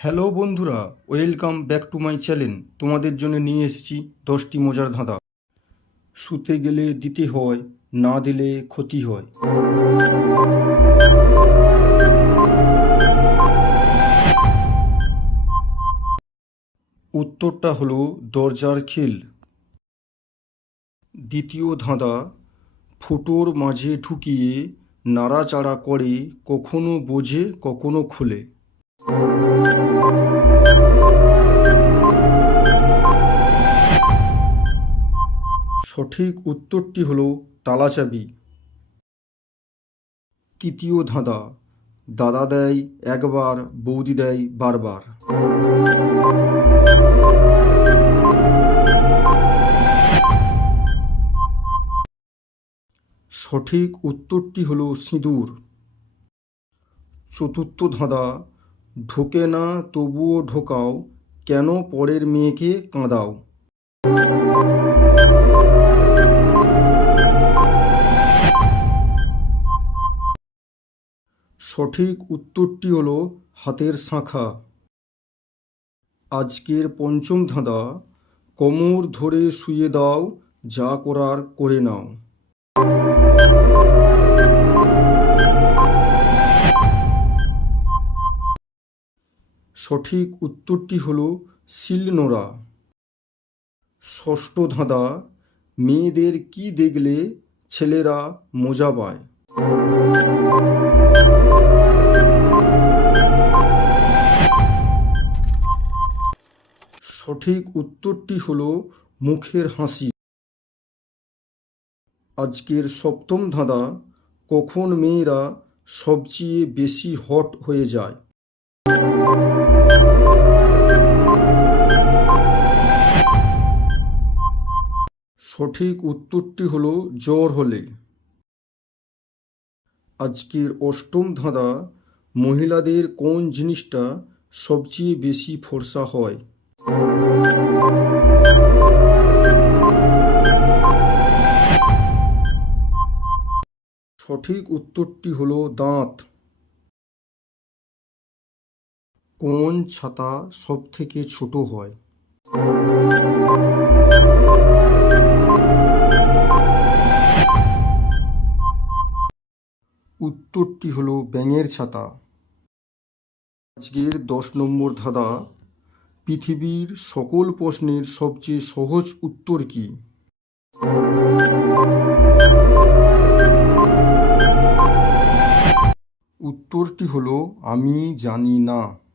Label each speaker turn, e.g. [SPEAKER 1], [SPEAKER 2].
[SPEAKER 1] Hello বন্ধুরা, welcome back to my channel. তোমাদের জন্য নিয়ে এসেছি দশটি মজার ধাঁধা। শুতে গেলে দিতে হয়, না দিলে ক্ষতি হয়। উত্তরটা হলো দরজার খিল। দ্বিতীয় ধাঁধা, ফুটোর মাঝে ঢুকিয়ে নাড়াচাড়া করে কখনো বোঝে, কখনো খুলে। সঠিক উত্তরটি হলো তালাচাবি। তৃতীয় ধাঁধা, দাদা দেয় একবার, বৌদি দেয় বারবার। সঠিক উত্তরটি হল সিঁদুর। চতুর্থ ধাঁধা ঢোকে না তবুও ঢোকাও, কেন পরের মেয়েকে কাঁদাও? সঠিক উত্তরটি হলো হাতের শাঁখা। আজকের পঞ্চম ধাঁধা, কোমর ধরে শুয়ে দাও, যা করার করে নাও। সঠিক উত্তরটি হল শিলনোড়া। ষষ্ঠ ধাঁধা, মেয়েদের কি দেখলে ছেলেরা মজা পায়? সঠিক উত্তরটি হল মুখের হাসি। আজকের সপ্তম ধাঁধা, কখন মেয়েরা সবচেয়ে বেশি হট হয়ে যায়? সঠিক উত্তরটি হল জ্বর হলে। আজকের অষ্টম ধাঁধা, মহিলাদের কোন জিনিসটা সবচেয়ে বেশি ফর্সা হয়? সঠিক উত্তরটি হলো দাঁত। কোন ছাতা সব থেকে ছোট হয়? উত্তরটি হলো ব্যাঙের ছাতা। আজকের দশ নম্বর ধাঁধা, পৃথিবীর সকল প্রশ্নের সবচেয়ে সহজ উত্তর কি? উত্তরটি হলো, আমি জানি না।